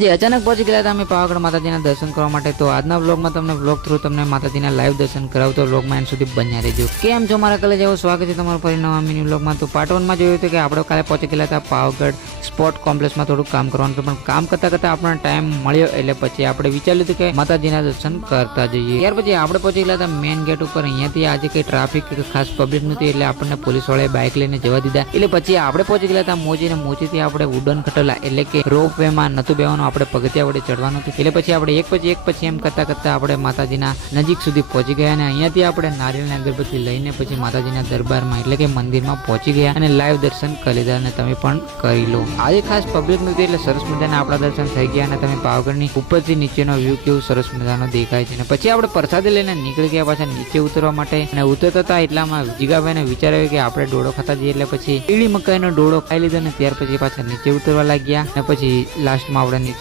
જે અચાનક પહોંચી ગયા હતા અમે પાવાગઢ માતાજીના દર્શન કરવા માટે। તો આજના વ્લોગમાં તમને વ્લોગ થ્રુ તમને માતાજીના લાઈવ દર્શન કરાવતો વ્લોગમાં એન્ડ સુધી બન્યા રહેજો। કેમ છો મારા કલે જેવો સ્વાગત છે તમારું ફરી નવા મિની વ્લોગમાં। તો પાર્ટ 1 માં જોયું હતું કે આપણે કાલે પહોંચી ગયા હતા પાવાગઢ સ્પોર્ટ કોમ્પ્લેક્સમાં થોડું કામ કરવાનું હતું, પણ કામ કરતા કરતા આપણને ટાઈમ મળ્યો એટલે પછી આપણે વિચાર્યું હતું કે માતાજીના દર્શન કરતા જઈએ। ત્યાર પછી આપણે પહોંચી ગયા હતા મેઇન ગેટ ઉપર। અહીંયાથી આજે કઈ ટ્રાફિક ખાસ પબ્લિક નહોતી એટલે આપણને પોલીસ વાળાએ બાઇક લઈને જવા દીધા। એટલે પછી આપણે પહોંચી ગયા હતા મોજીને, મોજીથી આપણે ઉડન ખટોલા એટલે કે રોપ વે માં નતું બેવાનું, આપણે પગથિયા વડે ચડવાનું હતું। એટલે પછી આપણે એક પછી એમ કરતા કરતા આપણે માતાજીના નજીક સુધી પહોંચી ગયા અને અહીંયાથી આપણે નારિયેળની અગરબત્તી લઈને પછી માતાજીના દરબારમાં એટલે કે મંદિરમાં પહોંચી ગયા અને લાઈવ દર્શન કરી લીધા અને તમે પણ કરી લો। આજે ખાસ પબ્લિક નહોતી એટલે સરસ મજાના આપણા દર્શન થઈ ગયા અને તમે પાવાગઢની ઉપરથી નીચેનો વ્યૂ કેવું સરસ મજાનો દેખાય છે। અને પછી આપણે પ્રસાદી લઈને નીકળી ગયા પાછા નીચે ઉતરવા માટે અને ઉતરતા હતા એટલામાં જીગાભાઈને વિચાર આવ્યો કે આપણે ડોળો ખાતા જઈએ એટલે પછી પીળી મકાઈનો ડોળો ખાઈ લીધો અને ત્યાર પછી પાછા નીચે ઉતરવા લાગ્યા અને પછી લાસ્ટમાં આપણે નીચે